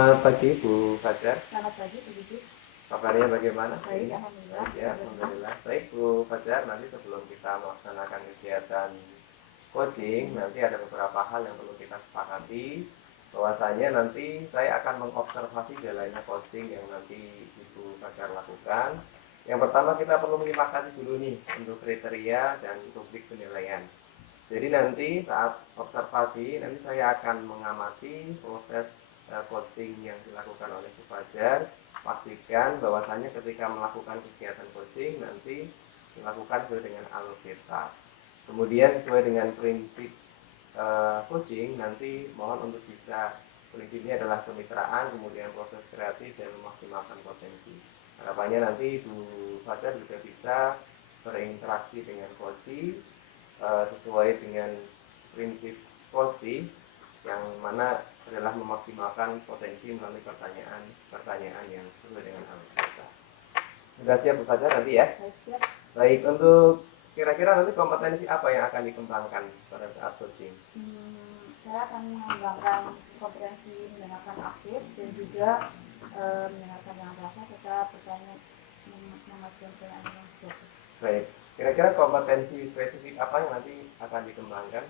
Selamat pagi Bu Fajar. Selamat pagi, Bu Didi. Kabarnya bagaimana? Baik, alhamdulillah. Baik ya, alhamdulillah. Baik Bu Fajar, nanti sebelum kita melaksanakan kegiatan coaching, nanti ada beberapa hal yang perlu kita sepakati. Bahwasanya nanti saya akan mengobservasi jalannya coaching yang nanti Ibu Fajar lakukan. Yang pertama kita perlu menyepakati dulu nih untuk kriteria dan rubrik penilaian. Jadi nanti saat observasi, nanti saya akan mengamati proses coaching yang dilakukan oleh Bu Fajar. Pastikan bahwasannya ketika melakukan kegiatan coaching nanti dilakukan sesuai dengan alur cerita. Kemudian sesuai dengan prinsip coaching nanti mohon untuk bisa prinsipnya adalah kemitraan, kemudian proses kreatif dan memaksimalkan potensi. Harapannya nanti Bu Fajar juga bisa berinteraksi dengan coaching sesuai dengan prinsip coaching yang mana adalah memaksimalkan potensi melalui pertanyaan yang sesuai dengan alur kita. Sudah siap Bu Fajar nanti ya? Siap. Baik, untuk kira-kira nanti kompetensi apa yang akan dikembangkan pada saat coaching? Saya akan mengembangkan kompetensi mendengarkan aktif dan juga mendengarkan dengan rasa serta mengajukan pertanyaan yang jawab. Baik, kira-kira kompetensi spesifik apa yang nanti akan dikembangkan?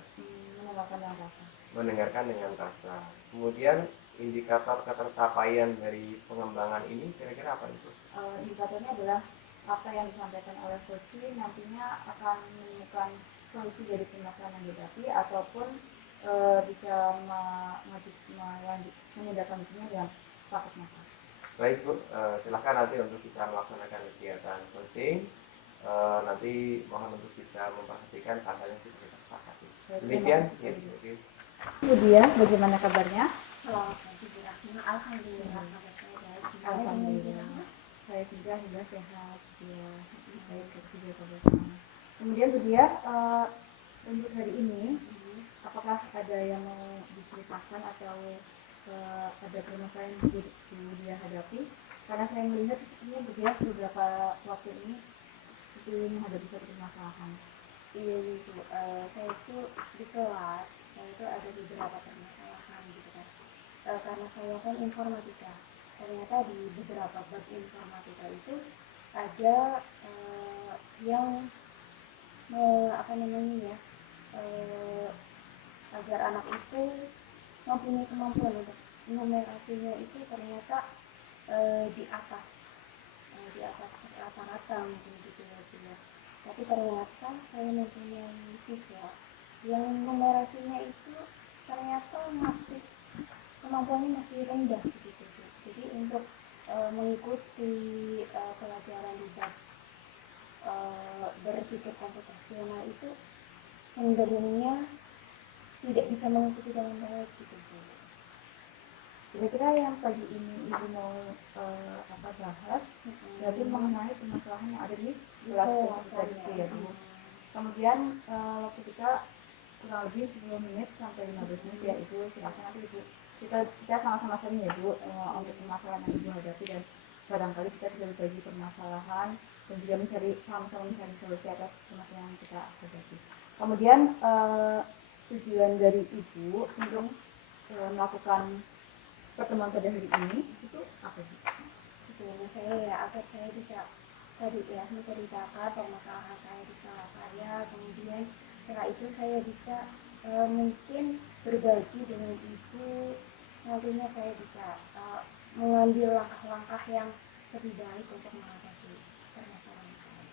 Mendengarkan dengan rasa. Mendengarkan dengan rasa. Kemudian indikator ketercapaian dari pengembangan ini kira-kira apa itu? Indikatornya adalah apa yang disampaikan oleh coaching nantinya akan menemukan solusi dari permasalahan yang dihadapi ataupun bisa menindaklanjutinya dengan praktek nyata. Baik Bu, silahkan nanti untuk bisa melaksanakan kegiatan coaching. Nanti mohon untuk bisa memperhatikan hal-hal yang sudah kita sepakati. Demikian, ya. Kemudian bagaimana kabarnya? Selamat pagi Bu Rahma. Alhamdulillah kabar saya baik. Alhamdulillah. Saya juga sehat. Ya, baik juga kabarnya. Kemudian Bu Dia, untuk hari ini, apakah ada yang mau diceritakan atau ada permasalahan yang Bu Dia hadapi? Karena saya melihat ini Bu Dia beberapa waktu ini seperti menghadapi satu permasalahan. Iya Bu, saya itu di kelas, saya itu ada beberapa permasalahan gitu kan. Karena saya kan informatika, ternyata di beberapa bab informatika itu ada yang apa namanya ya, agar anak itu mempunyai kemampuan untuk numerasinya itu ternyata di atas rata-rata mungkin gitu ya. Tapi ternyata saya mempunyai siswa yang numerasinya itu ternyata masih kemampuannya masih rendah gitu. Jadi untuk mengikuti pelajaran di bab berpikir komputasional itu cenderungnya tidak bisa mengikuti dengan baik gitu. Kira-kira yang pagi ini Ibu mau bahas berarti mengenai permasalahan yang ada di kelas tadi ya Bu. Kemudian waktu kita kurang lebih 10 menit sampai 15 menit ya Ibu, silakan nanti Ibu kita sama-sama sharing ya Bu untuk permasalahan yang Ibu hadapi dan barangkali kita bisa berbagi permasalahan dan juga sama-sama mencari solusi atas permasalahan yang kita hadapi. Kemudian tujuan dari Ibu untuk melakukan pertemuan pada hari ini itu apa sih? Tujuannya saya ya agar saya bisa tadi ya menceritakan permasalahan saya di kelas saya, kemudian setelah itu saya bisa mungkin berbagi dengan Ibu, nantinya saya bisa mengambil langkah-langkah yang lebih baik untuk mengatasi permasalahan saya.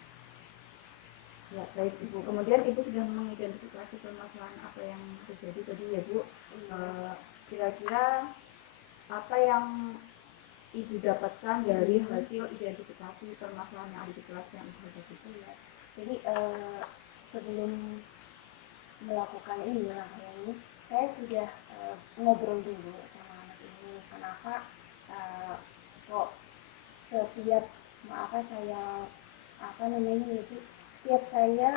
Ya, baik Ibu. Kemudian Ibu sudah mengidentifikasi permasalahan apa yang terjadi tadi ya Bu. Kira-kira apa yang Ibu dapatkan dari hasil identifikasi permasalahan yang ada di kelas yang Ibu hadapi itu ya. Jadi sebelum melakukan ini, saya sudah ngobrol dulu sama anak ini. Kenapa kok setiap setiap saya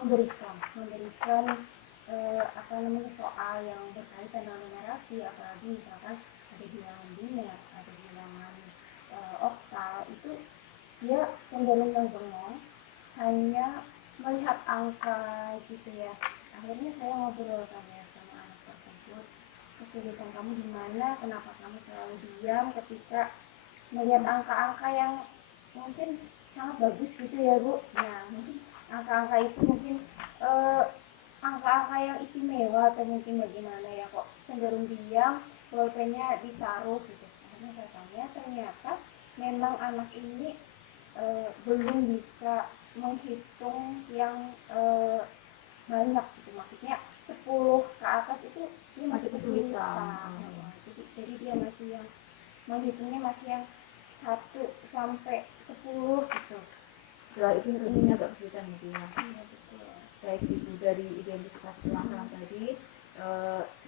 memberikan soal yang berkaitan dengan numerasi, apalagi misalkan ada bilangan biner, ada bilangan oktal, itu dia cenderung bengong, hanya melihat angka gitu ya. Akhirnya saya ngobrol sama anak tersebut, kesulitan kamu di mana, kenapa kamu selalu diam ketika melihat angka-angka yang mungkin sangat bagus gitu ya Bu. Nah mungkin angka-angka itu mungkin angka-angka yang istimewa atau mungkin bagaimana ya kok cenderung diam, bolpennya ditaruh gitu. Akhirnya saya tanya, ternyata memang anak ini belum bisa menghitung yang banyak gitu, maksudnya 10 ke atas itu dia masih kesulitan. Jadi dia masih yang menghitungnya masih yang 1 sampai 10 gitu. Setelah itu hitungnya agak kesulitan gitu ya. Iya betul. Baik, Ibu, dari identifikasi langkah tadi,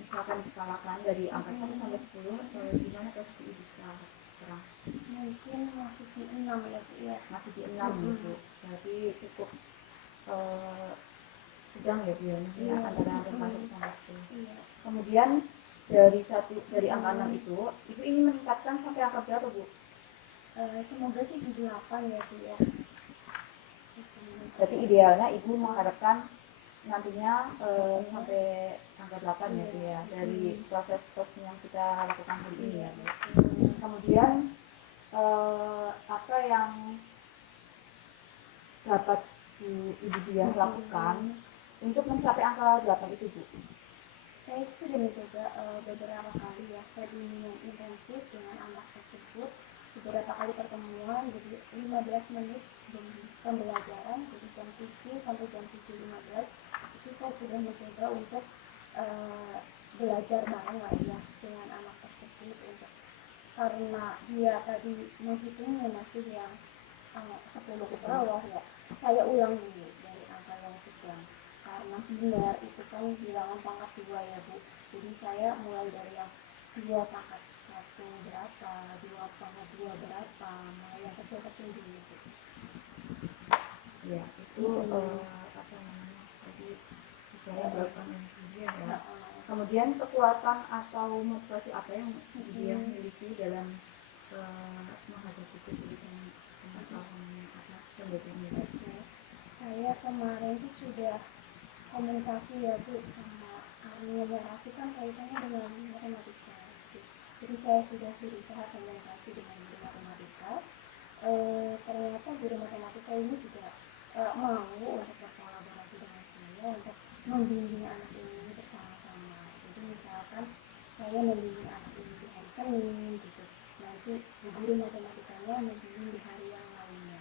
misalkan diskalakan dari angka 1 sampai 10, gimana posisi Ibu sekarang? Mungkin masih di 6 ya Bu ya. Masih di 6 gitu. Berarti cukup sedang ya Bu ya, Iya. antara angka 1 sampai 10. Iya. Kemudian dari angka 6 itu, Ibu ingin meningkatkan sampai angka berapa Bu? Semoga sih di 8 ya Bu ya. Berarti idealnya Ibu mengharapkan nantinya sampai angka 8 ya Bu ya, dari proses coaching yang kita lakukan hari ini ya Bu. Kemudian apa yang dapat Ibu dia lakukan untuk mencapai angka 8 itu Bu? Saya sudah mencoba beberapa kali ya bimbingan intensif dengan anak tersebut, beberapa kali pertemuan, jadi 15 menit pembelajaran, jadi jam 7 sampai jam 7.15 itu saya sudah mencoba untuk belajar bareng lah ya dengan anak tersebut, untuk karena dia tadi menghitungnya masih yang 10 ke bawah ya, saya ulang dulu dari angka yang sedang, karena binar itu kan bilangan pangkat 2 ya Bu, jadi saya mulai dari yang 2 pangkat 1 berapa, 2 pangkat 2 berapa, mulai yang kecil-kecil dulu Bu. Ya, itu apa namanya, jadi saya melakukan ujian ya. Kemudian kekuatan atau motivasi apa yang dia miliki dalam menghadapi kesulitan pemasaran apa pembelajaran ini? Saya kemarin itu sudah komunikasi ya Bu, sama karena numerasi kan kaitannya dengan matematika. Jadi saya sudah berusaha komunikasi dengan guru matematika. Ternyata guru matematika ini juga mau untuk berkolaborasi dengan saya untuk membimbing anak ini bersama-sama. Jadi misalkan saya membimbing anak ini di hari Senin gitu, nanti guru matematikanya membimbing di hari yang lainnya.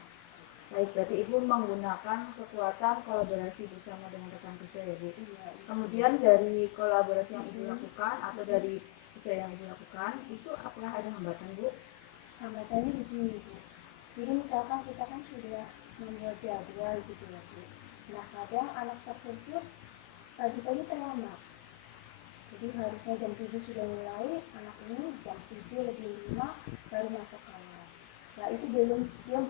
Baik, berarti Ibu menggunakan kekuatan kolaborasi bersama dengan rekan kerja ya Bu. Iya. Kemudian dari kolaborasi yang Ibu lakukan atau dari kerja yang Ibu lakukan, itu apakah ada hambatan Bu? Hambatannya di sini Bu. Jadi misalkan kita kan sudah membuat jadwal gitu ya Bu. Nah kadang anak tersebut pagi-pagi terlambat. Jadi harusnya jam 7 sudah mulai, anak ini jam 7 lebih 5 baru masuk kelas. Nah itu dia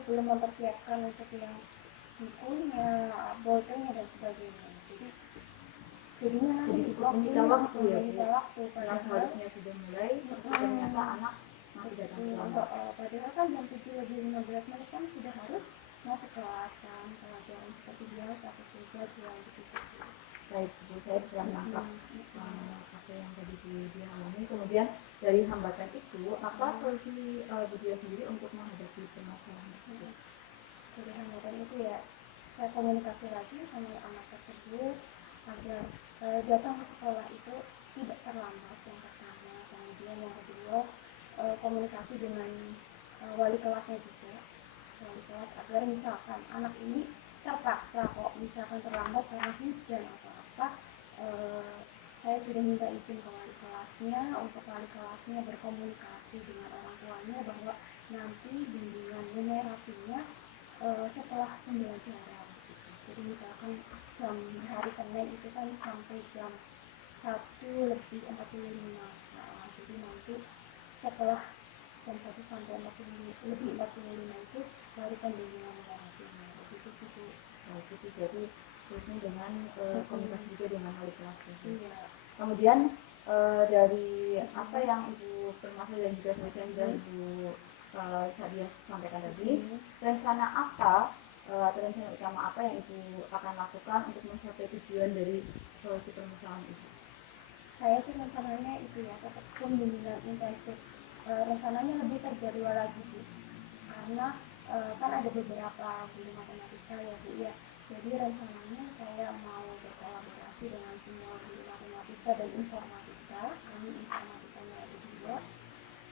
belum mempersiapkan untuk yang bukunya, bolpennya dan sebagainya. Jadinya nanti menyita waktu ya Bu. waktu Yang harusnya sudah mulai, ternyata anak masih datang terlambat. Padahal kan jam 7 lebih 15 menit kan sudah harus masuk kelas kan, pelajaran seperti biasa, sesuai jadwal gitu. Baik Bu, saya sudah menangkap apa yang tadi dia alami. Kemudian dari hambatan itu, apa solusi Bu Dia sendiri untuk menghadapi permasalahan tersebut? Dari hambatan itu ya, saya komunikasi lagi sama anak tersebut agar datang ke sekolah itu tidak terlambat, yang pertama. Kemudian yang kedua, komunikasi dengan wali kelasnya juga, wali kelas, agar misalkan anak ini terpaksa kok misalkan terlambat karena hujan atau apa, saya sudah minta izin ke wali kelasnya untuk wali kelasnya berkomunikasi dengan orang tuanya bahwa nanti bimbingan numerasinya setelah pembelajaran gitu. Jadi misalkan jam hari Senin itu kan sampai jam 1:45. Nah, jadi nanti setelah jam 1 sampai 45 itu baru pembimbingan numerasinya. Begitu sih Bu. Itu jadi khususnya dengan komunikasi juga dengan wali kelas. Iya. Kemudian dari apa yang Ibu permasalahan dan juga solusi yang Ibu Sadia sampaikan tadi, rencana apa atau rencana utama apa yang Ibu akan lakukan untuk mencapai tujuan dari solusi permasalahan Ibu? saya sih rencananya itu ya tetap pembimbingan intensif. Rencananya lebih terjadwal lagi Bu, karena kan ada beberapa guru matematika ya Bu ya. Jadi rencananya saya mau berkolaborasi dengan semua guru matematika dan informatika. Kami informatikanya ada dua.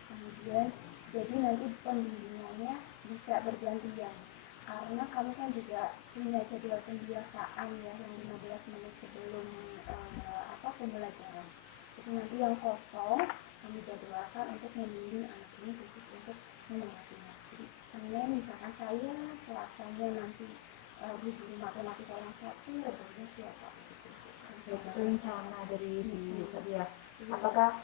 Kemudian jadi nanti pembimbingannya bisa bergantian, karena kami kan juga punya jadwal pembiasaan ya yang 15 menit sebelum pembelajaran. Jadi nanti yang kosong kami jadwalkan untuk membimbing anak ini khusus untuk menyemangatinya. Jadi sebenarnya misalkan saya kelasnya nanti guru matematika yang satu berarti siapa gitu. Itu rencana dari Bu Sadia. Apakah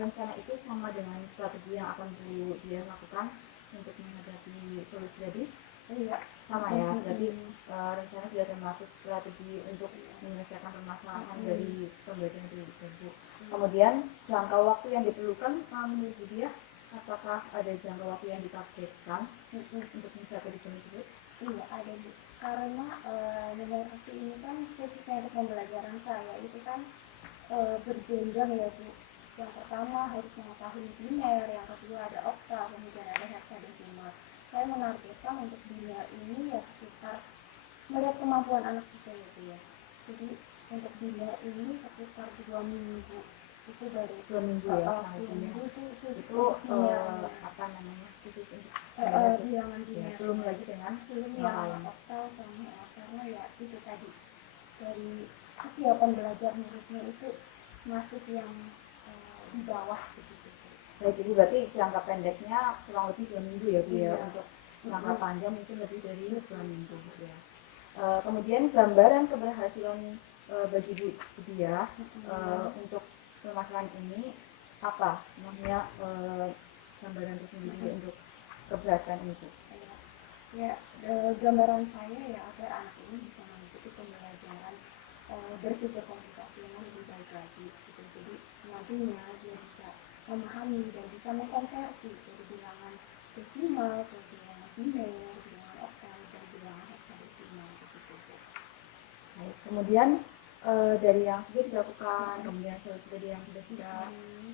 rencana itu sama dengan strategi yang akan Bu dia lakukan untuk menghadapi solusi tadi? Iya, Sama ya, berarti rencana sudah termasuk strategi untuk menyelesaikan permasalahan dari pembelajaran tersebut. Kemudian jangka waktu yang diperlukan menurut Bu dia, apakah ada jangka waktu yang ditargetkan untuk mencapai tujuan tersebut? Iya ada Bu, karena numerasi ini kan khususnya untuk pembelajaran saya itu kan berjenjang ya Bu. Yang pertama harus mengetahui biner, yang kedua ada okta, kemudian ada hexadesimal. Saya menargetkan untuk biner ini ya sekitar melihat kemampuan anak kita ya Bu ya. Jadi untuk biner ini sekitar 2 minggu itu baru 2 minggu ya, 2 minggu itu apa namanya khusus untuk bilangan ya, biner. belum lagi dengan Belum yang okta sama karena ya itu tadi dari kesiapan belajar muridnya itu masih yang di bawah begitu. Baik, jadi berarti jangka pendeknya kurang lebih 2 minggu ya Bu ya, untuk jangka panjang mungkin lebih dari 2 minggu Bu ya. Kemudian gambaran keberhasilan bagi Bu dia untuk permasalahan ini apa? Maksudnya gambaran tersendiri untuk keberhasilan ini Bu. Ya, gambaran saya ya agar anak ini bisa mengikuti pembelajaran berpikir komputasional lebih baik lagi gitu. Jadi nantinya dia bisa memahami dan bisa mengkonversi dari bilangan desimal ke bilangan biner, bilangan oktal dan bilangan hexadesimal begitu. Baik, kemudian dari yang sudah dilakukan, kemudian dari yang sudah kita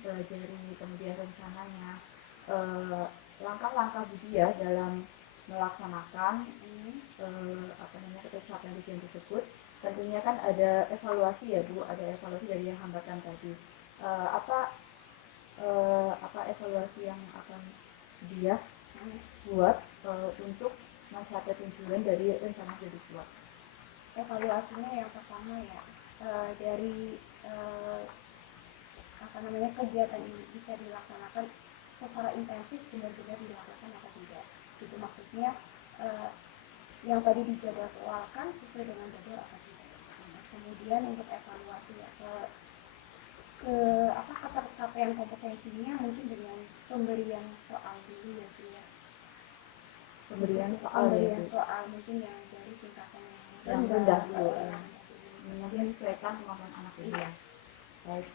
pelajari, kemudian rencananya, langkah-langkah dia dalam melaksanakan pencapaian tujuan tersebut. Tentunya kan ada evaluasi ya Bu, ada evaluasi dari yang hambatan tadi. Apa evaluasi yang akan dia buat untuk mencapai tujuan dari rencana yang dibuat? Evaluasinya yang pertama ya dari kegiatan ini bisa dilaksanakan secara intensif, benar-benar dilakukan atau tidak. Itu maksudnya yang tadi dijadwalkan sesuai dengan jadwal atau tidak. Kemudian untuk evaluasi ya ketercapaian kompetensinya mungkin dengan pemberian soal dulu ya Bu ya. Pemberian soal mungkin yang dari tingkatan yang rendah dulu ya. Menyesuaikan kemampuan anak ini ya. Baik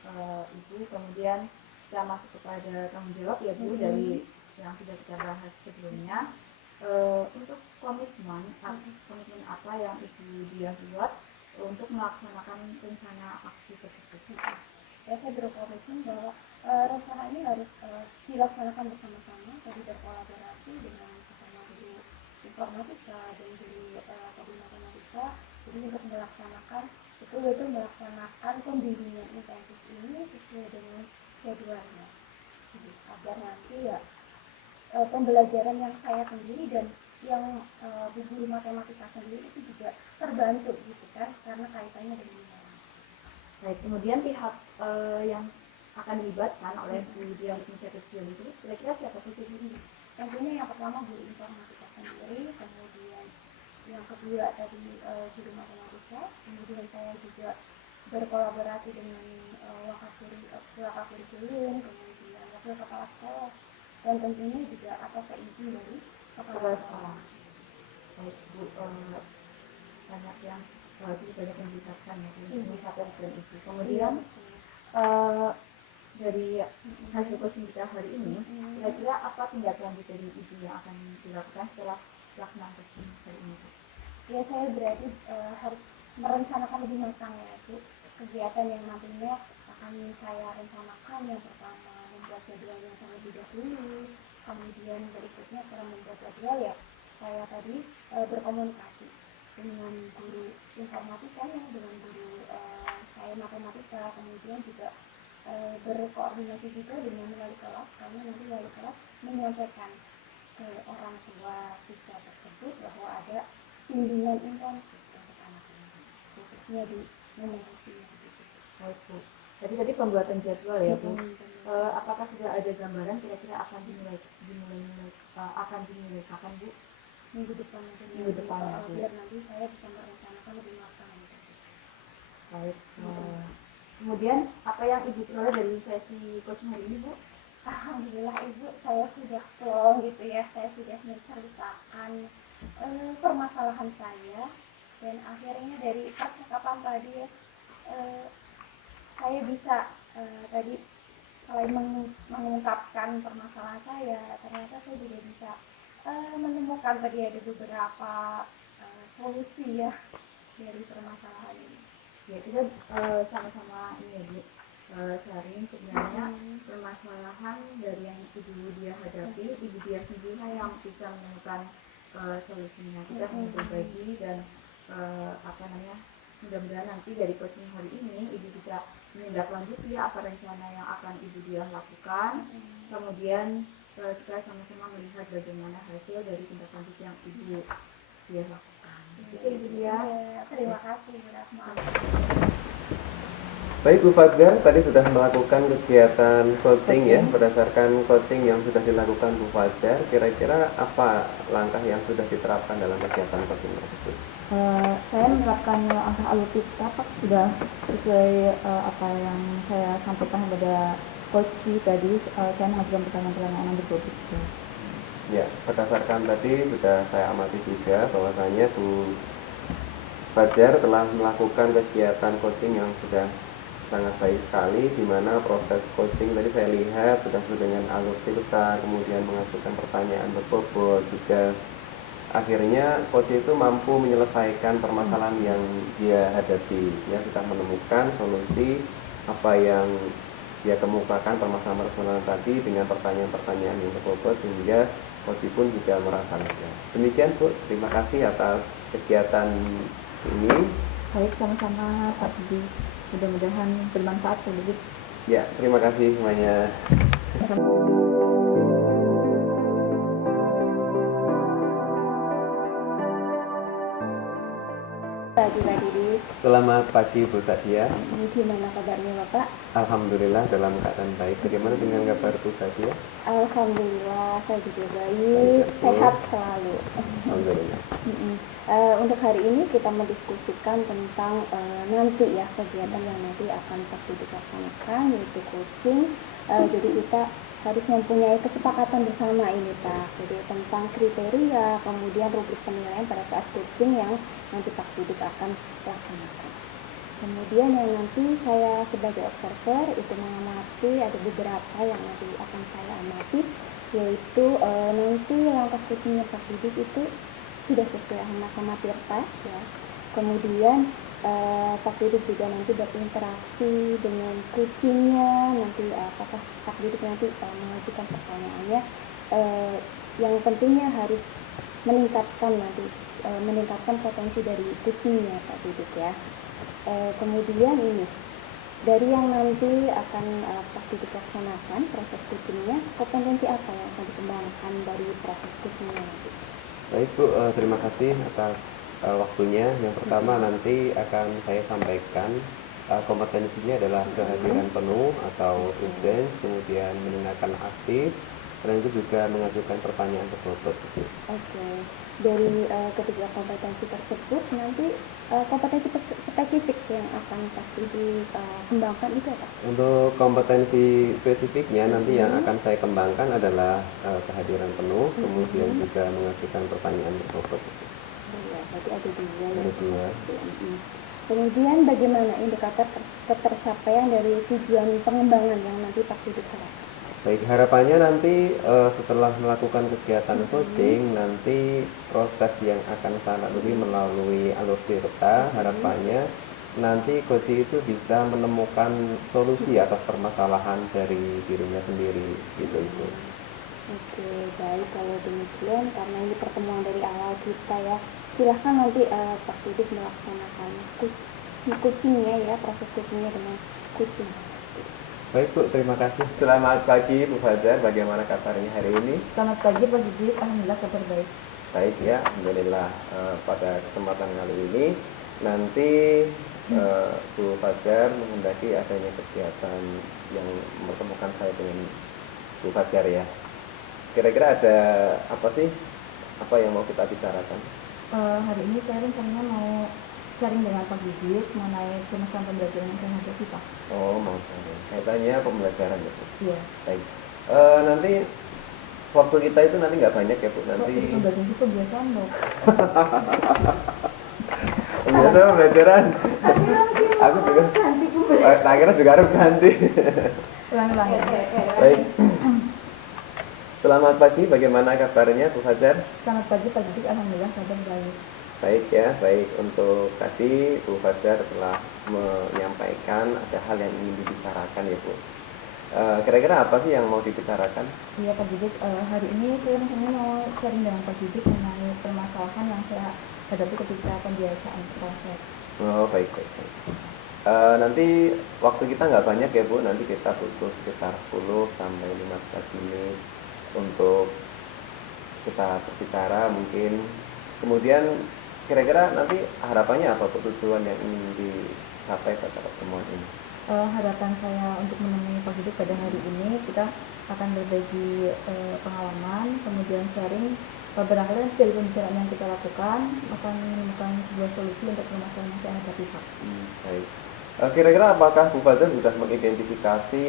Ibu, kemudian kita masuk kepada tanggung jawab ya Bu dari yang sudah kita bahas sebelumnya. Untuk komitmen apa yang Ibu dia buat untuk melaksanakan rencana aksi tersebut? Ya, saya berkomitmen bahwa rencana ini harus dilaksanakan bersama-sama, tadi berkolaborasi dengan sesama guru informatika dan guru matematika. Jadi untuk melaksanakan betul-betul melaksanakan pembimbingan intensif ini sesuai dengan jadwalnya. Jadi, agar nanti ya pembelajaran yang saya sendiri dan yang guru matematika sendiri itu juga terbantu gitu kan, karena kaitannya dengan Baik, kemudian pihak yang akan dilibatkan oleh guru yang mencapai tujuan itu kira-kira siapa sih Bu? Tentunya yang pertama guru informatika sendiri, kemudian yang kedua tadi guru matematika, kemudian saya juga berkolaborasi dengan wakakurikulum, kemudian wakil kepala sekolah, dan tentunya juga atas izin dari kepala sekolah. Baik Bu, banyak yang banyak yang dilibatkan ya untuk mencapai tujuan itu. Kemudian dari hasil coaching kita hari ini, kira-kira apa tindak lanjut dari Ibu yang akan dilakukan setelah pelaksanaan coaching hari ini? Ya, saya berarti harus merencanakan lebih matang ya Bu, kegiatan yang nantinya akan saya rencanakan. Yang pertama membuat jadwal yang terlebih dahulu, kemudian berikutnya cara membuat jadwal ya saya tadi berkomunikasi dengan guru informatika ya, dengan guru saya matematika, kemudian juga berkoordinasi juga dengan wali kelas, karena nanti wali kelas menyampaikan ke orang tua siswa tersebut bahwa ada bimbingan intensif untuk anak ini, khususnya di numerasi yang gitu. Baik Bu. Tadi pembuatan jadwal ya Bu. Apakah sudah ada gambaran kira-kira akan dimulai kapan Bu? Minggu depan aja. Minggu depan ya Bu. Biar nanti saya bisa merencanakan lebih matang gitu. Baik. Kemudian apa yang Ibu peroleh dari sesi coaching hari ini Bu? Alhamdulillah Ibu, saya sudah plong gitu ya, saya sudah menceritakan permasalahan saya, dan akhirnya dari percakapan tadi ya, saya bisa tadi selain mengungkapkan permasalahan saya, ternyata saya juga bisa menemukan tadi ada beberapa solusi ya dari permasalahan ini. Ya kita sama-sama ini ya Bu, sharing sebenarnya permasalahan dari yang Ibu dia hadapi, Ibu dia sendiri yang bisa menemukan solusinya. Kita hanya berbagi dan mudah-mudahan nanti dari coaching hari ini Ibu bisa menindaklanjuti apa rencana yang akan Ibu dia lakukan. Kemudian kita sama-sama melihat bagaimana hasil dari tindak lanjut yang Ibu dia lakukan. Itu Ibu dia. Terima kasih Bu Rahma. Baik Bu Fadgar, tadi sudah melakukan kegiatan coaching ya, berdasarkan coaching yang sudah dilakukan Bu Fadgar, kira-kira apa langkah yang sudah diterapkan dalam kegiatan coaching tersebut? Saya menerapkan langkah alutsista sudah sesuai apa yang saya sampaikan pada coach tadi. Saya mengajukan pertanyaan-pertanyaan yang betul-betul. Ya, berdasarkan tadi sudah saya amati juga bahwasanya Bu Fajar telah melakukan kegiatan coaching yang sudah sangat baik sekali, di mana proses coaching tadi saya lihat sudah dengan alur cerita, kemudian mengajukan pertanyaan berbobot juga. Akhirnya coach itu mampu menyelesaikan permasalahan yang dia hadapi. Dia sudah menemukan solusi apa yang dia kemukakan permasalahan tadi dengan pertanyaan-pertanyaan yang berbobot, sehingga coach pun juga merasa lega. Demikian Bu, terima kasih atas kegiatan ini. Baik, sama-sama Pak Budi. Mudah-mudahan bermanfaat Pak Budi. Ya, terima kasih semuanya. Pagi Pak Didi. Selamat pagi Bu Sadia. Ini gimana kabarnya Bapak? Alhamdulillah dalam keadaan baik. Bagaimana dengan kabar Bu Sadia? Alhamdulillah saya juga baik, sehat selalu. Alhamdulillah. Untuk hari ini kita mendiskusikan tentang nanti ya kegiatan yang nanti akan pasti dilaksanakan, yaitu coaching. Jadi kita harus mempunyai kesepakatan bersama ini Pak. Jadi tentang kriteria, kemudian rubrik penilaian pada saat coaching yang nanti Pak Didik akan laksanakan. Kemudian yang nanti saya sebagai observer itu mengamati ada beberapa yang nanti akan saya amati, yaitu nanti langkah coachingnya Pak Didik itu sudah sesuai sama Tirta ya. Kemudian Pak Didik juga nanti berinteraksi dengan kucingnya, nanti apakah Pak Didik nanti mengajukan pertanyaannya yang tentunya harus meningkatkan potensi dari kucingnya Pak Didik ya. Kemudian ini dari yang nanti akan Pak Didik laksanakan proses kucingnya, kompetensi apa yang akan dikembangkan dari proses kucingnya nanti? Baik Bu, terima kasih atas waktunya. Yang pertama nanti akan saya sampaikan kompetensinya adalah kehadiran penuh atau presence, kemudian mendengarkan aktif, dan itu juga mengajukan pertanyaan berbobot. Oke. Dari ketiga kompetensi tersebut nanti kompetensi spesifik yang akan pasti dikembangkan itu apa? Untuk kompetensi spesifiknya nanti yang akan saya kembangkan adalah kehadiran penuh, kemudian juga mengajukan pertanyaan berbobot. Ya, berarti ada dua ya. Ada dua. Kemudian bagaimana indikator ketercapaian dari tujuan pengembangan yang nanti pasti diharapkan? Baik, harapannya nanti setelah melakukan kegiatan coaching, nanti proses yang akan saya lalui melalui alur tirta, harapannya nanti coach itu bisa menemukan solusi atas permasalahan dari dirinya sendiri gitu Ibu. Oke, baik kalau demikian karena ini pertemuan dari awal kita ya. Silahkan nanti Pak Didik melaksanakan kucingnya ya, proses kucingnya dengan kucing. Baik Bu, terima kasih. Selamat pagi Bu Fajar, bagaimana kabarnya hari ini? Selamat pagi Pak Didik, alhamdulillah kabar baik. Baik ya, alhamdulillah. Pada kesempatan kali ini nanti Bu Fajar menghendaki adanya kegiatan yang mempertemukan saya dengan Bu Fajar ya. Kira-kira ada apa sih? Apa yang mau kita bicarakan? Hari ini saya rencananya mau sharing dengan Pak Didik mengenai permasalahan pembelajaran yang saya hadapi Pak. Oh, mau sharing. Kaitannya pembelajaran ya Bu? Iya. Baik. Nanti waktu kita itu nanti nggak banyak ya Bu. Nanti Pembelajaran itu kebiasaan loh. biasa pembelajaran. Aku juga. Akhirnya juga harus ganti. Ulang-ulang ya. Baik. Selamat pagi, bagaimana kabarnya Bu Fajar? Selamat pagi Pak Didik, alhamdulillah kabar baik. Baik ya, baik. Untuk tadi Bu Fajar telah menyampaikan ada hal yang ingin dibicarakan ya Bu. Kira-kira apa sih yang mau dibicarakan? Iya Pak Didik, hari ini saya rencananya mau sharing dengan Pak Didik mengenai permasalahan yang saya hadapi ketika pembiasaan proses. Oh, baik, baik, baik. Nanti waktu kita nggak banyak ya Bu, nanti kita butuh sekitar 10 sampai 15 menit untuk kita berbicara mungkin. Kemudian kira-kira nanti harapannya apa Bu, tujuan yang ingin dicapai pada pertemuan ini? Harapan saya untuk menemui Pak Didik pada hari ini, kita akan berbagi pengalaman, kemudian sharing barangkali dari pembicaraan yang kita lakukan akan menemukan sebuah solusi untuk permasalahan yang saya hadapi Pak. Baik. Kira-kira apakah Bu Fajar sudah mengidentifikasi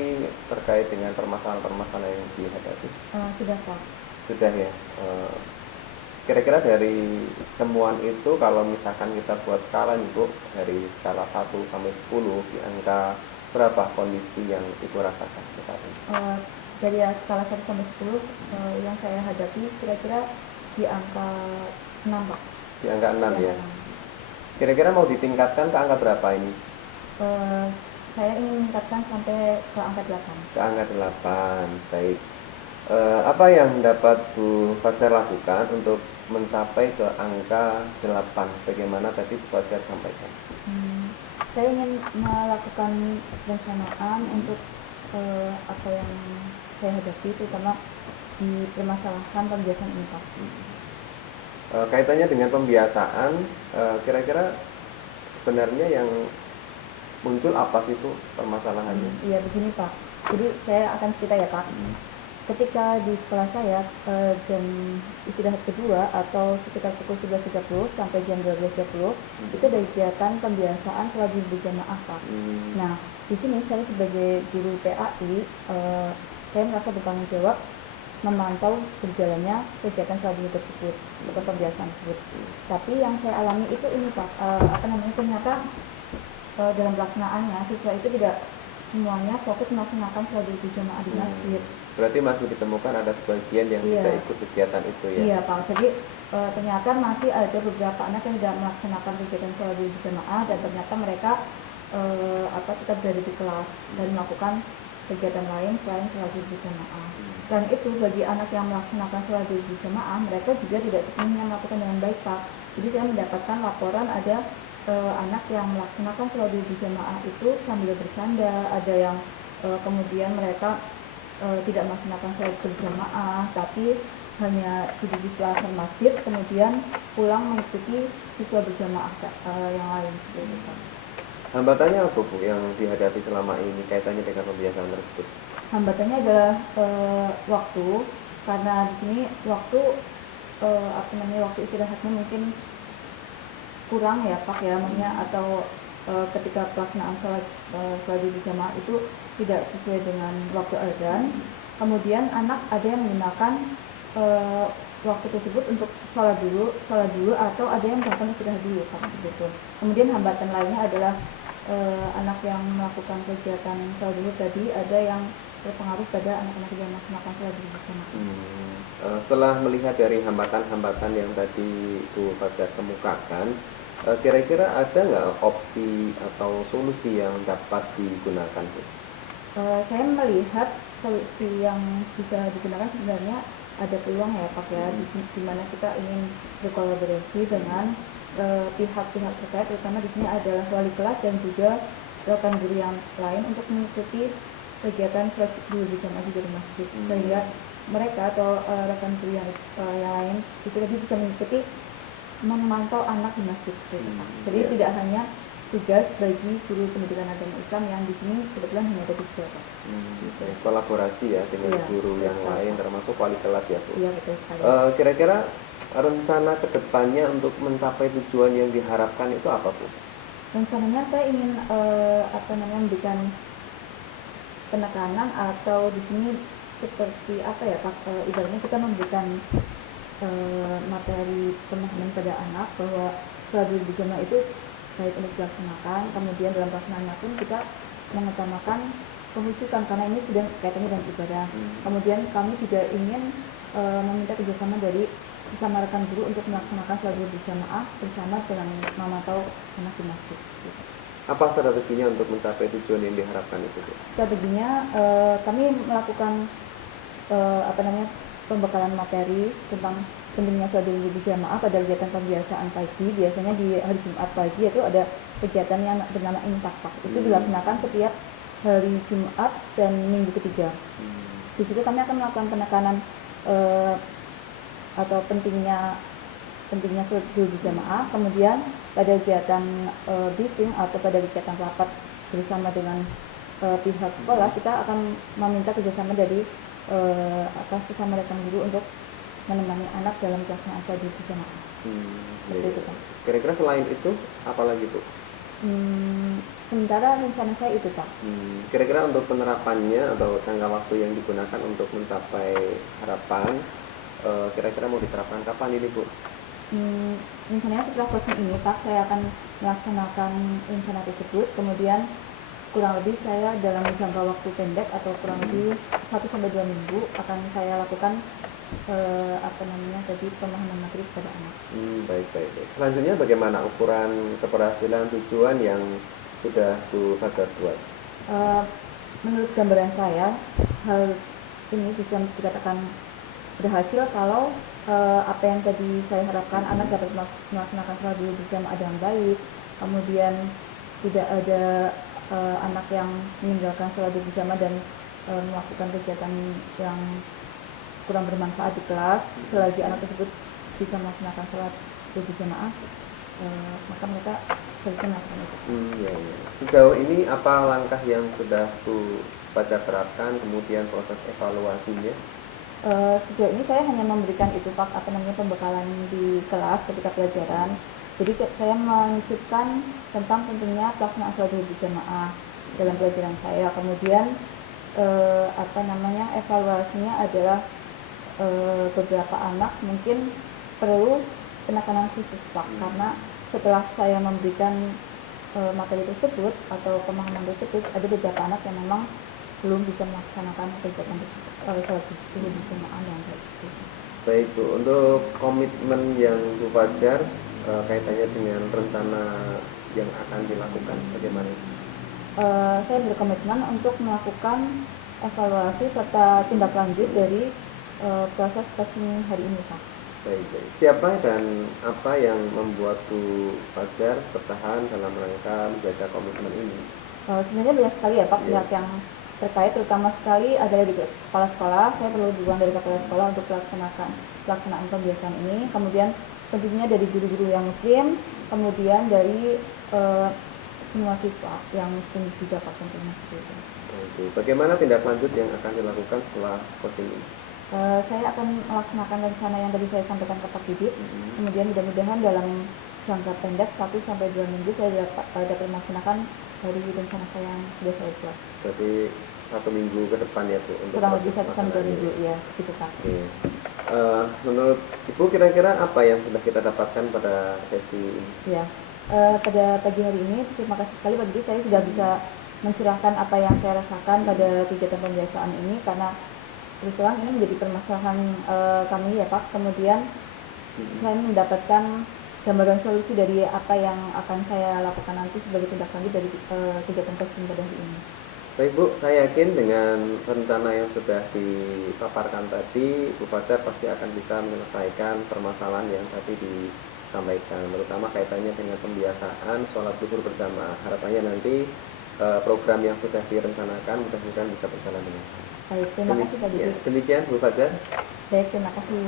terkait dengan permasalahan-permasalahan yang dihadapi? Sudah Pak. Sudah ya. Kira-kira dari temuan itu kalau misalkan kita buat skala nih Bu, dari skala 1 sampai 10 di angka berapa kondisi yang Ibu rasakan saat ini? Dari skala 1 sampai 10 yang saya hadapi kira-kira di angka 6 Pak. Di angka 6 ya. Kira-kira mau ditingkatkan ke angka berapa ini? Saya ingin meningkatkan sampai ke angka 8. Ke angka 8, baik. Apa yang dapat Bu Fajar lakukan untuk mencapai ke angka 8? Bagaimana tadi Bu Fajar sampaikan? Saya ingin melakukan perencanaan untuk apa yang saya hadapi, terutama di permasalahan pembiasaan ini Pak. Kaitannya dengan pembiasaan, kira-kira sebenarnya yang muncul apa sih itu permasalahannya? Iya begini Pak, jadi saya akan cerita ya Pak. Ketika di sekolah saya jam istirahat kedua atau sekitar pukul 11.30 sampai jam 12.30 itu ada kegiatan pembiasaan sholat berjamaah Pak. Nah di sini saya sebagai guru PAI saya merasa bertanggung jawab memantau berjalannya kegiatan sholat tersebut atau pembiasaan tersebut. Tapi yang saya alami itu ini Pak, ternyata dalam pelaksanaannya siswa itu tidak semuanya fokus melaksanakan sholat berjamaah di masjid. Berarti masih ditemukan ada sebagian yang tidak ikut kegiatan itu ya? Iya Pak, jadi ternyata masih ada beberapa anak yang tidak melaksanakan kegiatan sholat berjamaah dan ternyata mereka tetap berada di kelas dan melakukan kegiatan lain selain sholat berjamaah. Dan itu bagi anak yang melaksanakan sholat berjamaah mereka juga tidak sepenuhnya melakukan dengan baik Pak. Jadi saya mendapatkan laporan ada anak yang melaksanakan sholat berjamaah itu sambil bercanda, ada yang kemudian mereka tidak melaksanakan sholat berjamaah tapi hanya duduk di selasar masjid kemudian pulang mengikuti siswa berjamaah yang lain seperti itu. Hambatannya apa Bu yang dihadapi selama ini kaitannya dengan pembiasaan tersebut? Hambatannya adalah waktu, karena di sini waktu waktu istirahatnya mungkin kurang ya Pak ya, atau ketika pelaksanaan sholat berjamaah itu tidak sesuai dengan waktu azan. Kemudian anak ada yang menggunakan waktu tersebut untuk sholat dulu atau ada yang melakukan istirahat dulu Pak, begitu. Kemudian hambatan lainnya adalah anak yang melakukan kegiatan sholat dulu tadi ada yang berpengaruh pada anak-anak yang melaksanakan sholat berjamaah. Setelah melihat dari hambatan-hambatan yang tadi Bu Fajar kemukakan, Kira-kira ada nggak opsi atau solusi yang dapat digunakan, Bu? Saya melihat solusi yang bisa digunakan sebenarnya ada peluang ya Pak ya, di mana kita ingin berkolaborasi dengan pihak-pihak terkait, terutama di sini adalah wali kelas dan juga rekan guru yang lain untuk mengikuti kegiatan sholat dulu berjamaah di rumah masjid, sehingga mereka atau rekan guru yang lain itu lebih bisa mengikuti memantau anak di masjid gitu, Pak. Jadi tidak hanya tugas bagi guru pendidikan agama Islam yang di sini kebetulan hanya ada 3 Pak. Gitu. Kolaborasi ya dengan Iya, guru yang betul. lain termasuk wali kelas ya, Bu. Iya betul sekali. Kira-kira rencana kedepannya untuk mencapai tujuan yang diharapkan itu apa, Bu? Rencananya saya ingin memberikan penekanan atau di sini seperti apa ya Pak, ibaratnya kita memberikan materi pemahaman pada anak bahwa sholat berjamaah itu baik untuk dilaksanakan, kemudian dalam pelaksanaannya pun kita mengutamakan kehusukan karena ini sudah kaitannya dengan ibadah. Kemudian kami juga ingin meminta kerjasama dari bersama rekan guru untuk melaksanakan sholat berjamaah bersama dengan memantau anak di masjid. Gitu. Apa strateginya untuk mencapai tujuan yang diharapkan itu, Bu? Strateginya kami melakukan pembekalan materi tentang pentingnya sholat berjamaah pada kegiatan pembiasaan pagi. Biasanya di hari Jumat pagi itu ada kegiatan yang bernama infak. Itu dilaksanakan setiap hari Jumat dan minggu ketiga. Di situ kami akan melakukan penekanan atau pentingnya sholat berjamaah. Kemudian pada kegiatan briefing atau pada kegiatan rapat bersama dengan pihak sekolah, kita akan meminta kerjasama dari sesama rekan guru untuk menemani anak dalam pelaksanaan sholat berjamaah. Seperti itu, Pak. Kira-kira selain itu apa lagi, Bu? Sementara rencana saya itu, Pak. Kira-kira untuk penerapannya atau jangka waktu yang digunakan untuk mencapai harapan, kira-kira mau diterapkan kapan ini, Bu? Rencananya setelah closing ini, Pak, saya akan melaksanakan rencana tersebut. Kemudian kurang lebih saya dalam jangka waktu pendek atau kurang lebih 1-2 minggu akan saya lakukan pemahaman materi kepada anak. Baik. Selanjutnya bagaimana ukuran keberhasilan tujuan yang sudah Bu Fajar buat? Menurut gambaran saya, hal ini bisa dikatakan berhasil kalau apa yang tadi saya harapkan, anak dapat melaksanakan sholat berjamaah dengan baik, kemudian tidak ada anak yang meninggalkan sholat berjamaah dan melakukan kegiatan yang kurang bermanfaat di kelas. Selagi anak tersebut bisa melaksanakan sholat berjamaah, maka mereka bisa melakukan itu. Iya. Sejauh ini apa langkah yang sudah Bu Fajar terapkan, kemudian proses evaluasinya? Sejauh ini saya hanya memberikan itu Pak, pembekalan di kelas ketika pelajaran. Jadi saya menyebutkan tentang pentingnya pelaksanaan sholat berjamaah dalam pelajaran saya. Kemudian evaluasinya adalah beberapa anak mungkin perlu penekanan khusus Pak, karena setelah saya memberikan materi tersebut atau pemahaman tersebut, ada beberapa anak yang memang belum bisa melaksanakan kegiatan sholat berjamaah yang baik. Baik, Bu, untuk komitmen yang Bu Fajar kaitannya dengan rencana yang akan dilakukan bagaimana? Saya berkomitmen untuk melakukan evaluasi serta tindak lanjut dari proses testing hari ini, Pak. Baik. Siapa dan apa yang membuat Bu Fajar bertahan dalam rangka menjaga komitmen ini? Sebenarnya banyak sekali ya Pak pihak yang terkait, terutama sekali adalah di kepala sekolah. Saya perlu dukungan dari kepala sekolah untuk pelaksanaan pembiasaan ini. Kemudian tentunya dari guru-guru yang muslim, kemudian dari semua siswa yang muslim juga Pak tentunya. Bagaimana tindak lanjut yang akan dilakukan setelah coaching ini? Saya akan melaksanakan rencana yang tadi saya sampaikan ke Pak Didit. Kemudian mudah-mudahan dalam jangka pendek 1-2 minggu saya dapat melaksanakan dari rencana saya yang sudah saya buat. Berarti 1 minggu ke depan ya Bu? Untuk kurang lebih 1-2 minggu ya, gitu Pak. Menurut Ibu kira-kira apa yang sudah kita dapatkan pada sesi ini? Ya, pada pagi hari ini terima kasih sekali Pak Didi, saya sudah bisa mencurahkan apa yang saya rasakan pada kegiatan pembiasaan ini, karena terus terang ini menjadi permasalahan kami ya Pak. Kemudian saya mendapatkan gambaran solusi dari apa yang akan saya lakukan nanti sebagai tindak lanjut dari kegiatan coaching pada hari ini. Baik Bu, saya yakin dengan rencana yang sudah dipaparkan tadi, Bu Fajar pasti akan bisa menyelesaikan permasalahan yang tadi disampaikan, terutama kaitannya dengan pembiasaan sholat zuhur berjamaah. Harapannya nanti program yang sudah direncanakan mudah-mudahan bisa berjalan dengan baik. Baik, terima kasih Pak Didik. Demikian Bu Fajar. Baik, terima kasih.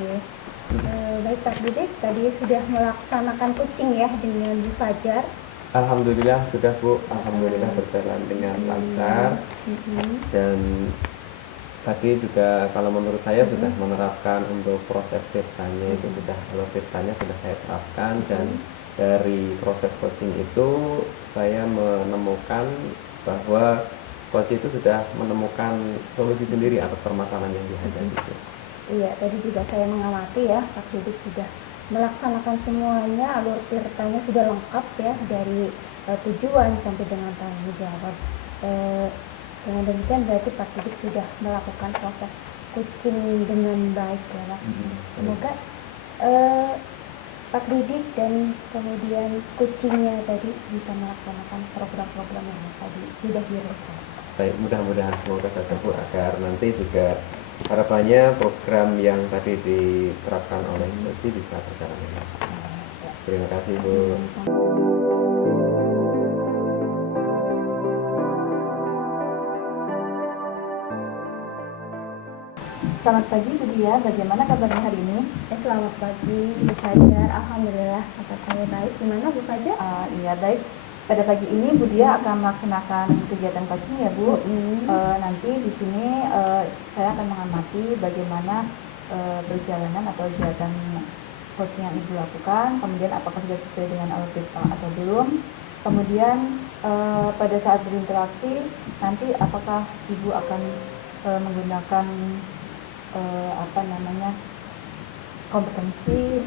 Baik Pak Didik, tadi sudah melaksanakan coaching ya dengan Bu Fajar. Alhamdulillah sudah Bu, alhamdulillah berjalan dengan lancar. Dan tadi juga kalau menurut saya sudah menerapkan untuk proses tirtanya itu sudah, kalau tirtanya sudah saya terapkan, dan dari proses coaching itu saya menemukan bahwa coach itu sudah menemukan solusi sendiri atas permasalahan yang dihadapi. Iya, tadi juga saya mengamati ya, Pak Didik sudah melaksanakan semuanya, alur tirtanya sudah lengkap ya, dari tujuan sampai dengan tanggung jawab. Dengan demikian berarti Pak Didik sudah melakukan proses coaching dengan baik ya Pak. Semoga Pak Didik dan kemudian coachingnya tadi bisa melaksanakan program-program yang tadi sudah direncanakan. Baik, mudah-mudahan semoga saja Bu, agar nanti juga harapannya program yang tadi diterapkan oleh Coach bisa berjalan dengan baik. Terima kasih Bu. Selamat pagi Bu Dia, bagaimana kabarnya hari ini? Selamat pagi Bu Fajar, alhamdulillah kabar saya baik. Gimana Bu Fajar? Iya baik. Pada pagi ini Bu Dia akan melaksanakan kegiatan coaching ya Bu. Nanti di sini saya akan mengamati bagaimana perjalanan atau kegiatan coaching yang Ibu lakukan, kemudian apakah sudah sesuai dengan alur atau belum. Kemudian pada saat berinteraksi nanti apakah Ibu akan menggunakan kompetensi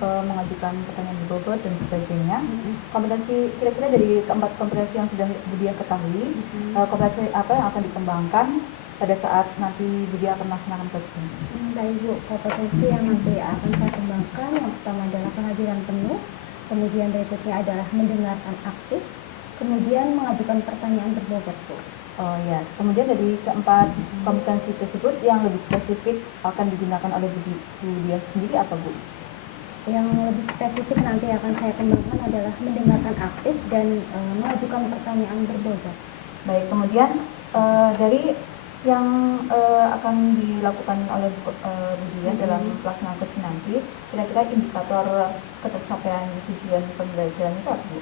mengajukan pertanyaan berbobot dan sebagainya. Kompetensi kira-kira dari keempat kompetensi yang sudah Bu Dia ketahui, kompetensi apa yang akan dikembangkan pada saat nanti Bu Dia akan melaksanakan coaching? Baik Bu, kompetensi yang nanti akan saya kembangkan yang pertama adalah kehadiran penuh, kemudian berikutnya adalah mendengarkan aktif, kemudian mengajukan pertanyaan berbobot Bu. Oh ya, kemudian dari keempat kompetensi tersebut yang lebih spesifik akan digunakan oleh Bu Dia sendiri apa Bu? Yang lebih spesifik nanti akan saya kembangkan adalah mendengarkan aktif dan mengajukan pertanyaan berbobot. Baik, kemudian dari yang akan dilakukan oleh Bu Dia dalam pelaksanaan coaching nanti, kira-kira indikator ketercapaian tujuan pembelajaran itu apa Bu?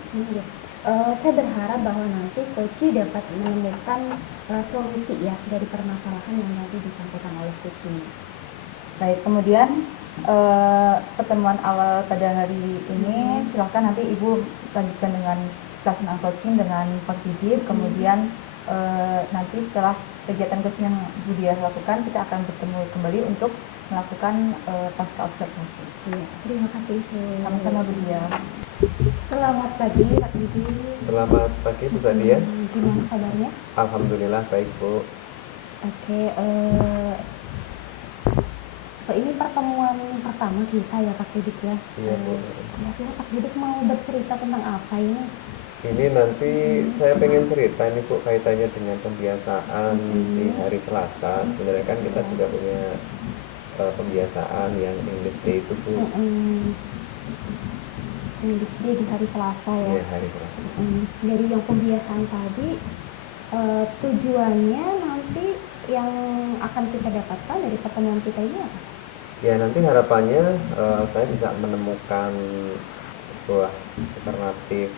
Saya berharap bahwa nanti coach dapat menemukan solusi ya dari permasalahan yang nanti disampaikan oleh coaching. Baik, kemudian pertemuan awal pada hari ini silahkan nanti Ibu lanjutkan dengan pelaksanaan coaching dengan Pak Didik. Kemudian nanti setelah kegiatan coaching yang Bu Dia lakukan, kita akan bertemu kembali untuk melakukan pasca observasi. Terima kasih. Sama-sama Bu Dia. Selamat pagi Pak Didi. Selamat pagi Bu Sadia. Gimana kabarnya? Alhamdulillah baik Bu. Oke, ini pertemuan pertama kita ya Pak Didik ya. Iya Bu. Kira-kira Pak Didik mau bercerita tentang apa ini? Ini nanti saya pengen cerita ini Bu, kaitannya dengan pembiasaan di hari Selasa. Sebenarnya kan kita juga punya pembiasaan yang English Day itu Bu. English Day di hari Selasa ya. Iya, hari Selasa. Dari yang pembiasaan tadi, tujuannya nanti yang akan kita dapatkan dari pertemuan kita ini apa? Ya nanti harapannya saya bisa menemukan sebuah alternatif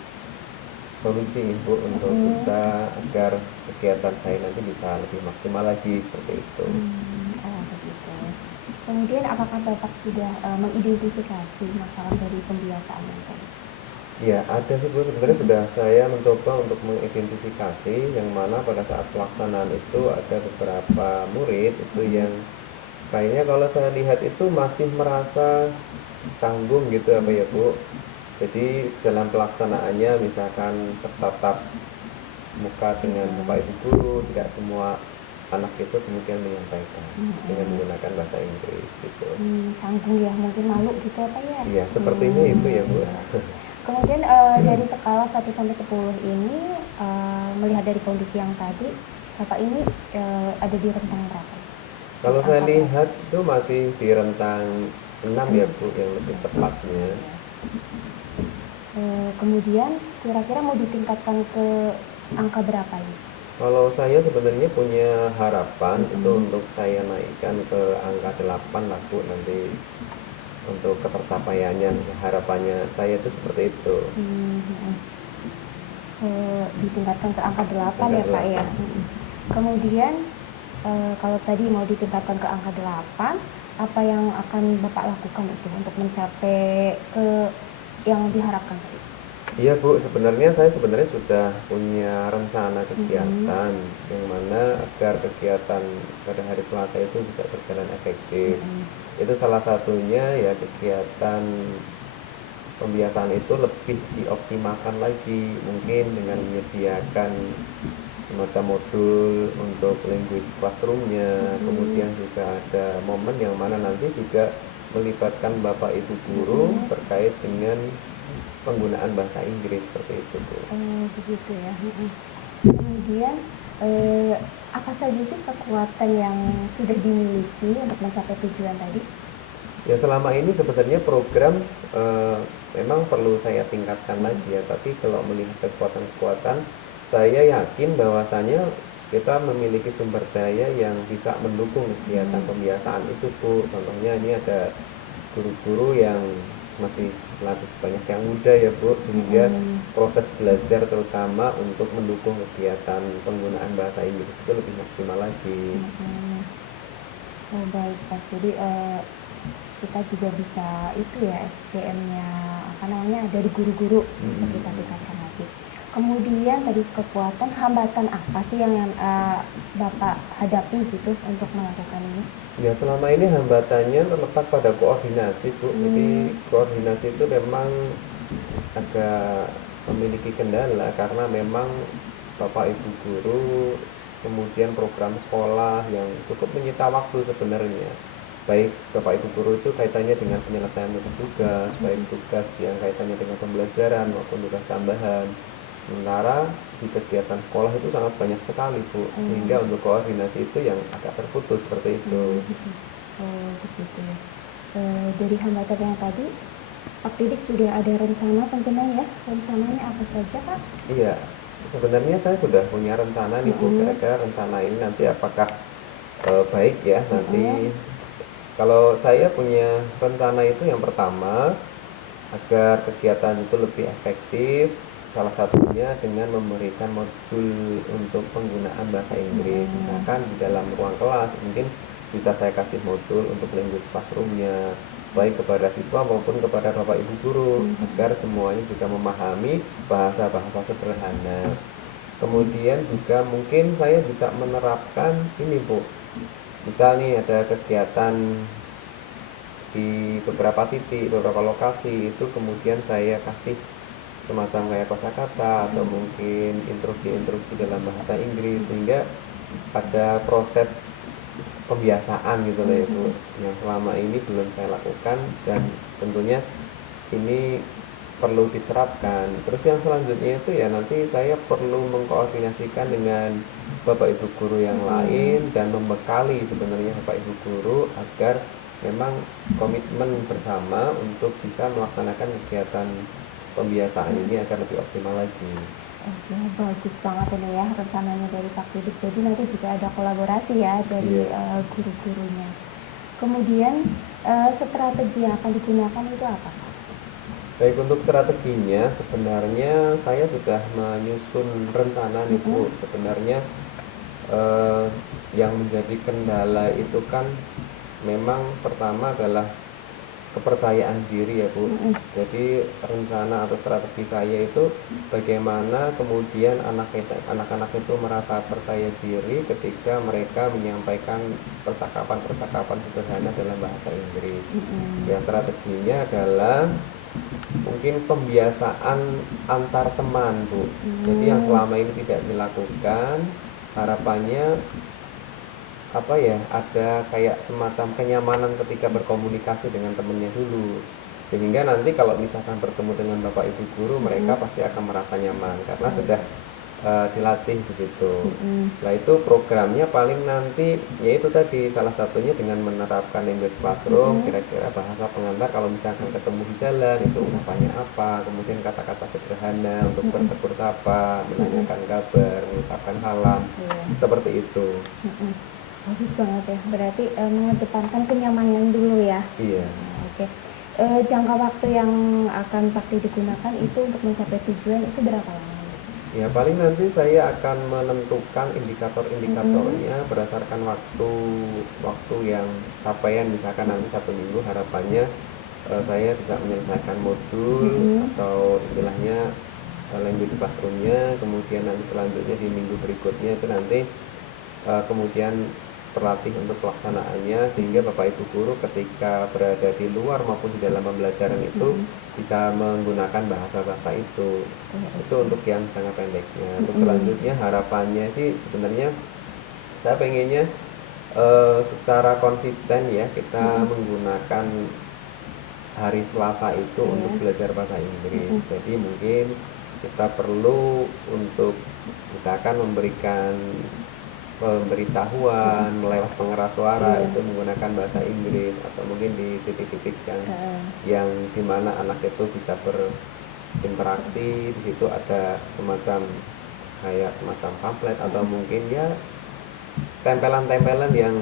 solusi Ibu untuk bisa agar kegiatan saya nanti bisa lebih maksimal lagi seperti itu. Oh begitu. Kemudian apakah Bapak sudah mengidentifikasi masalah dari pembiasaan yang tadi? Ya ada sih Bu, sebenarnya sudah saya mencoba untuk mengidentifikasi yang mana pada saat pelaksanaan itu ada beberapa murid itu yang kayaknya kalau saya lihat itu masih merasa tanggung gitu apa ya Bu. Jadi dalam pelaksanaannya misalkan tertatap muka dengan Bapak Ibu guru, tidak semua anak itu kemudian menyampaikan dengan menggunakan bahasa Inggris gitu. Canggung ya, mungkin malu gitu apa ya? Iya, sepertinya itu ya Bu. Kemudian dari skala 1 sampai 10 ini melihat dari kondisi yang tadi, Bapak ini ada di rentang berapa? Kalau saya lihat itu masih di rentang 6 ya Bu, yang lebih tepatnya. Kemudian kira-kira mau ditingkatkan ke angka berapa ini? Kalau saya sebenarnya punya harapan itu untuk saya naikkan ke angka 8 lah Bu, nanti untuk ketercapaiannya, harapannya saya itu seperti itu. Ditingkatkan ke angka 8 ya Pak ya. Kemudian kalau tadi mau ditingkatkan ke angka 8, apa yang akan Bapak lakukan itu untuk mencapai ke yang diharapkan tadi? Iya Bu, sebenarnya saya sudah punya rencana kegiatan yang mana agar kegiatan pada hari Selasa itu bisa berjalan efektif. Itu salah satunya ya kegiatan pembiasaan itu lebih dioptimalkan lagi, mungkin dengan menyediakan semacam modul untuk language classroom-nya, kemudian juga ada momen yang mana nanti juga melibatkan Bapak Ibu guru terkait dengan penggunaan bahasa Inggris seperti itu Bu. Begitu ya. Kemudian apa saja sih kekuatan yang sudah dimiliki untuk mencapai tujuan tadi? Ya selama ini sebenarnya program memang perlu saya tingkatkan lagi ya, tapi kalau melihat kekuatan-kekuatan, saya yakin bahwasanya kita memiliki sumber daya yang bisa mendukung kegiatan pembiasaan itu Bu. Contohnya ini ada guru-guru yang masih lebih banyak yang muda ya Bu, sehingga proses belajar terutama untuk mendukung kegiatan penggunaan bahasa Inggris itu lebih maksimal lagi. Oh baik Pak, jadi kita juga bisa itu ya SDM-nya apa namanya dari guru-guru kita tingkatkan lagi. Kemudian tadi kekuatan, hambatan apa sih yang Bapak hadapi gitu untuk melakukan ini? Ya selama ini hambatannya terletak pada koordinasi Bu. Jadi koordinasi itu memang agak memiliki kendala karena memang Bapak Ibu guru, kemudian program sekolah yang cukup menyita waktu sebenarnya. Baik Bapak Ibu guru itu kaitannya dengan penyelesaian tugas, baik tugas yang kaitannya dengan pembelajaran maupun tugas tambahan. Sementara di kegiatan sekolah itu sangat banyak sekali Bu, sehingga untuk koordinasi itu yang agak terputus seperti itu. Begitu ya. Dari hambatan yang tadi, Pak Didik sudah ada rencana tentunya ya, rencananya apa saja Pak? Iya, sebenarnya saya sudah punya rencana nih Bu, kira-kira rencana ini nanti apakah baik ya nanti. Kalau saya punya rencana itu yang pertama, agar kegiatan itu lebih efektif, salah satunya dengan memberikan modul untuk penggunaan bahasa Inggris. Misalkan di dalam ruang kelas mungkin bisa saya kasih modul untuk language classroom-nya, baik kepada siswa maupun kepada Bapak Ibu guru, agar semuanya juga memahami bahasa-bahasa sederhana. Kemudian juga mungkin saya bisa menerapkan ini Bu, misal nih ada kegiatan di beberapa titik, beberapa lokasi, itu kemudian saya kasih semacam kayak kosakata atau mungkin instruksi-instruksi dalam bahasa Inggris, sehingga ada proses pembiasaan gitu loh ya Bu, yang selama ini belum saya lakukan dan tentunya ini perlu diterapkan. Terus yang selanjutnya itu ya nanti saya perlu mengkoordinasikan dengan Bapak Ibu guru yang lain dan membekali sebenarnya Bapak Ibu guru agar memang komitmen bersama untuk bisa melaksanakan kegiatan pembiasaan ini agar lebih optimal lagi. Oke, bagus banget ini ya rencananya dari Pak Didik. Jadi nanti juga ada kolaborasi ya dari guru-gurunya. Kemudian strategi yang akan digunakan itu apa Pak? Baik, untuk strateginya sebenarnya saya sudah menyusun rencana nih Bu. Sebenarnya yang menjadi kendala itu kan memang pertama adalah kepercayaan diri ya Bu. Jadi rencana atau strategi saya itu bagaimana kemudian anak-anak itu merasa percaya diri ketika mereka menyampaikan percakapan-percakapan sederhana dalam bahasa Inggris. Yang strateginya adalah mungkin pembiasaan antar teman Bu. Jadi yang selama ini tidak dilakukan, harapannya apa ya, ada kayak semacam kenyamanan ketika berkomunikasi dengan temennya dulu, sehingga nanti kalau misalkan bertemu dengan bapak ibu guru mereka pasti akan merasa nyaman karena sudah dilatih begitu. Nah itu programnya paling nanti yaitu tadi salah satunya dengan menerapkan language classroom, kira-kira bahasa pengantar kalau misalkan ketemu di jalan itu ungkapannya apa, kemudian kata-kata sederhana untuk bertegur sapa, menanyakan kabar, mengucapkan salam, seperti itu. Bagus banget ya, berarti mengedepankan kenyamanan dulu ya. Iya. Oke. Jangka waktu yang akan pakai digunakan itu untuk mencapai tujuan itu berapa lama? Ya paling nanti saya akan menentukan indikator-indikatornya berdasarkan waktu yang capaian, misalkan nanti 1 minggu harapannya saya bisa menyelesaikan modul atau istilahnya language classroom-nya, kemudian nanti selanjutnya di minggu berikutnya itu nanti kemudian terlatih untuk pelaksanaannya, sehingga Bapak Ibu guru ketika berada di luar maupun di dalam pembelajaran itu bisa menggunakan bahasa-bahasa itu. Itu untuk yang jangka pendeknya. Untuk selanjutnya harapannya sih sebenarnya saya pengennya secara konsisten ya kita menggunakan hari Selasa itu untuk belajar bahasa Inggris. Jadi mungkin kita perlu untuk misalkan memberikan pemberitahuan lewat pengeras suara itu menggunakan bahasa Inggris, atau mungkin di titik-titik yang dimana anak itu bisa berinteraksi, di situ ada semacam pamflet atau mungkin ya tempelan-tempelan yang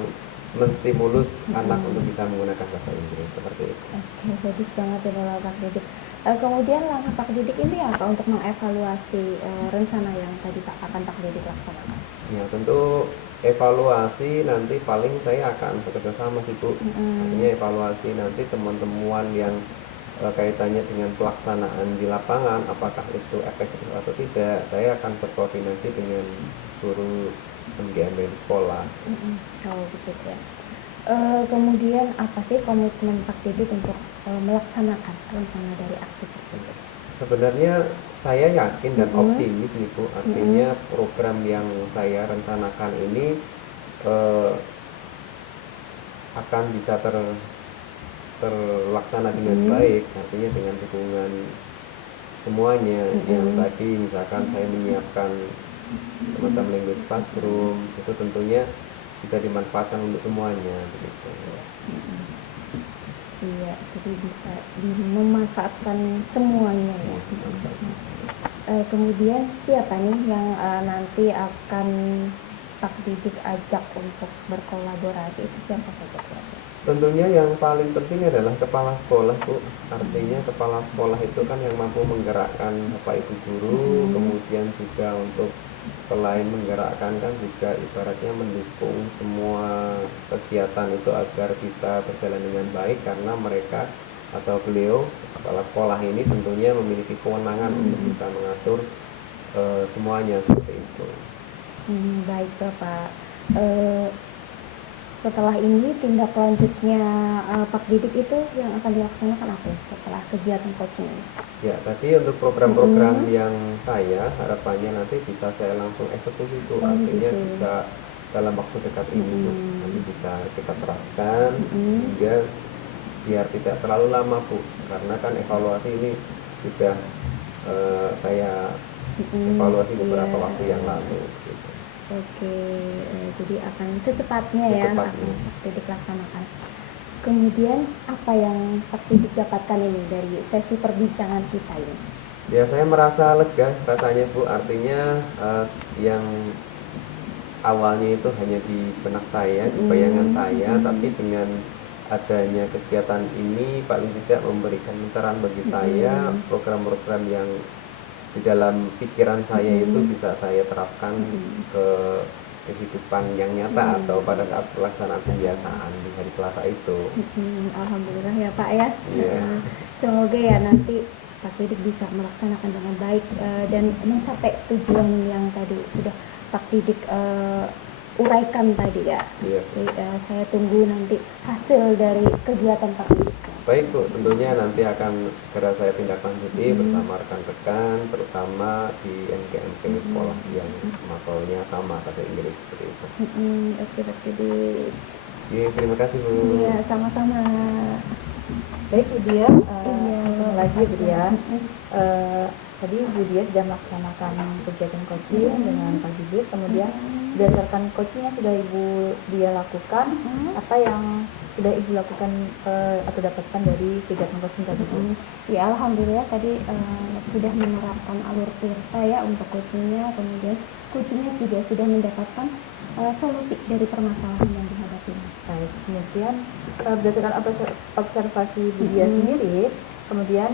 menstimulus anak untuk bisa menggunakan bahasa Inggris seperti itu. Oke, bagus banget ya Pak Didik. Kemudian langkah Pak Didik ini apa untuk mengevaluasi rencana yang tadi akan Pak Didik laksanakan? Ya tentu evaluasi nanti paling saya akan bekerja sama sih Bu. Artinya evaluasi nanti teman-teman yang kaitannya dengan pelaksanaan di lapangan, apakah itu efektif atau tidak, saya akan berkoordinasi dengan guru MGMB di sekolah. Oh gitu ya. Kemudian apa sih komitmen Pak Didik untuk melaksanakan rencana dari aksi tersebut? Sebenarnya saya yakin dan optimis nih Bu, artinya program yang saya rencanakan ini akan bisa terlaksana dengan baik, artinya dengan dukungan semuanya. Yang tadi misalkan saya menyiapkan semacam language classroom, itu tentunya bisa dimanfaatkan untuk semuanya begitu. Iya, jadi bisa memanfaatkan semuanya ya. Kemudian siapa nih yang nanti akan Pak Didik ajak untuk berkolaborasi, itu siapa saja? Tentunya yang paling penting adalah kepala sekolah Bu. Artinya kepala sekolah itu kan yang mampu menggerakkan Bapak Ibu guru, kemudian juga untuk selain menggerakkan kan juga ibaratnya mendukung semua kegiatan itu agar bisa berjalan dengan baik, karena mereka atau beliau kepala sekolah ini tentunya memiliki kewenangan untuk bisa mengatur semuanya seperti itu. Baik Bapak. Setelah ini tindak lanjutnya Pak Didik itu yang akan dilaksanakan apa setelah kegiatan coaching ini? Ya, tadi untuk program-program yang saya harapannya nanti bisa saya langsung eksekusi itu, artinya bisa dalam waktu dekat ini nanti bisa kita terapkan hingga biar tidak terlalu lama Bu, karena kan evaluasi ini sudah saya evaluasi beberapa waktu yang lalu gitu. Oke, jadi akan secepatnya ya akan Pak Didik laksanakan. Kemudian apa yang Pak Didik dapatkan ini dari sesi perbincangan kita ini? Ya saya merasa lega rasanya Bu, artinya yang awalnya itu hanya di benak saya, di bayangan saya, tapi dengan adanya kegiatan ini paling tidak memberikan pencerahan bagi saya, program-program yang di dalam pikiran saya itu bisa saya terapkan ke kehidupan yang nyata atau pada saat pelaksanaan pembiasaan di hari Selasa itu. Alhamdulillah ya Pak ya. Semoga ya nanti Pak Didik bisa melaksanakan dengan baik dan mencapai tujuan yang tadi sudah Pak Didik uraikan tadi ya. Iya. Jadi, saya tunggu nanti hasil dari kegiatan Pak Didik. Baik Bu, tentunya nanti akan segera saya tindak lanjuti bersama rekan-rekan, terutama di MGMP sekolah yang mapelnya sama bahasa Inggris seperti itu. Oke Pak Didik. Oke, terima kasih Bu. Iya, sama-sama. Baik Bu Dia, Iya. ketemu lagi Bu Dia. Tadi Bu Dia sudah melaksanakan kegiatan coaching dengan Pak Didik, kemudian berdasarkan coaching yang sudah Ibu Dia lakukan, apa yang sudah Ibu lakukan atau dapatkan dari kegiatan coaching tadi Bu? Ya alhamdulillah tadi sudah menerapkan alur tirta ya untuk coachingnya, kemudian coachingnya juga sudah mendapatkan solusi dari permasalahan yang dihadapi. Baik, kemudian berdasarkan observasi Bu Dia sendiri, kemudian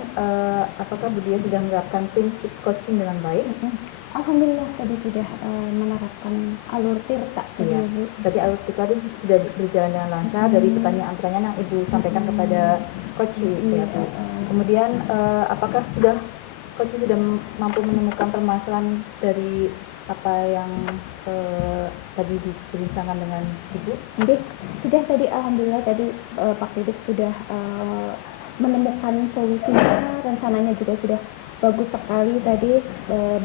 apakah Bu Dia sudah menerapkan prinsip coaching dengan baik? Alhamdulillah tadi sudah menerapkan alur tirta tadi Iya. ya, Bu. Berarti alur kita itu sudah berjalan dengan lancar dari pertanyaan-pertanyaan yang Ibu sampaikan kepada coach ya Bu. Kemudian apakah coach sudah mampu menemukan permasalahan dari apa yang tadi dibincangkan dengan Ibu? Jadi sudah tadi alhamdulillah tadi Pak Didik sudah menemukan solusinya, rencananya juga sudah bagus sekali tadi,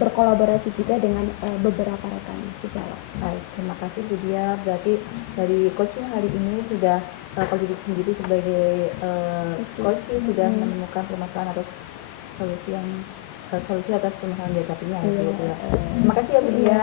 berkolaborasi juga dengan beberapa rekan sejawat. Baik, terima kasih Bu Dia. Berarti dari coaching hari ini sudah Pak Didik sendiri sebagai coach sudah menemukan permasalahan atau solusi atas permasalahan dihadapinya ya Bu. Terima kasih ya Bu Dia.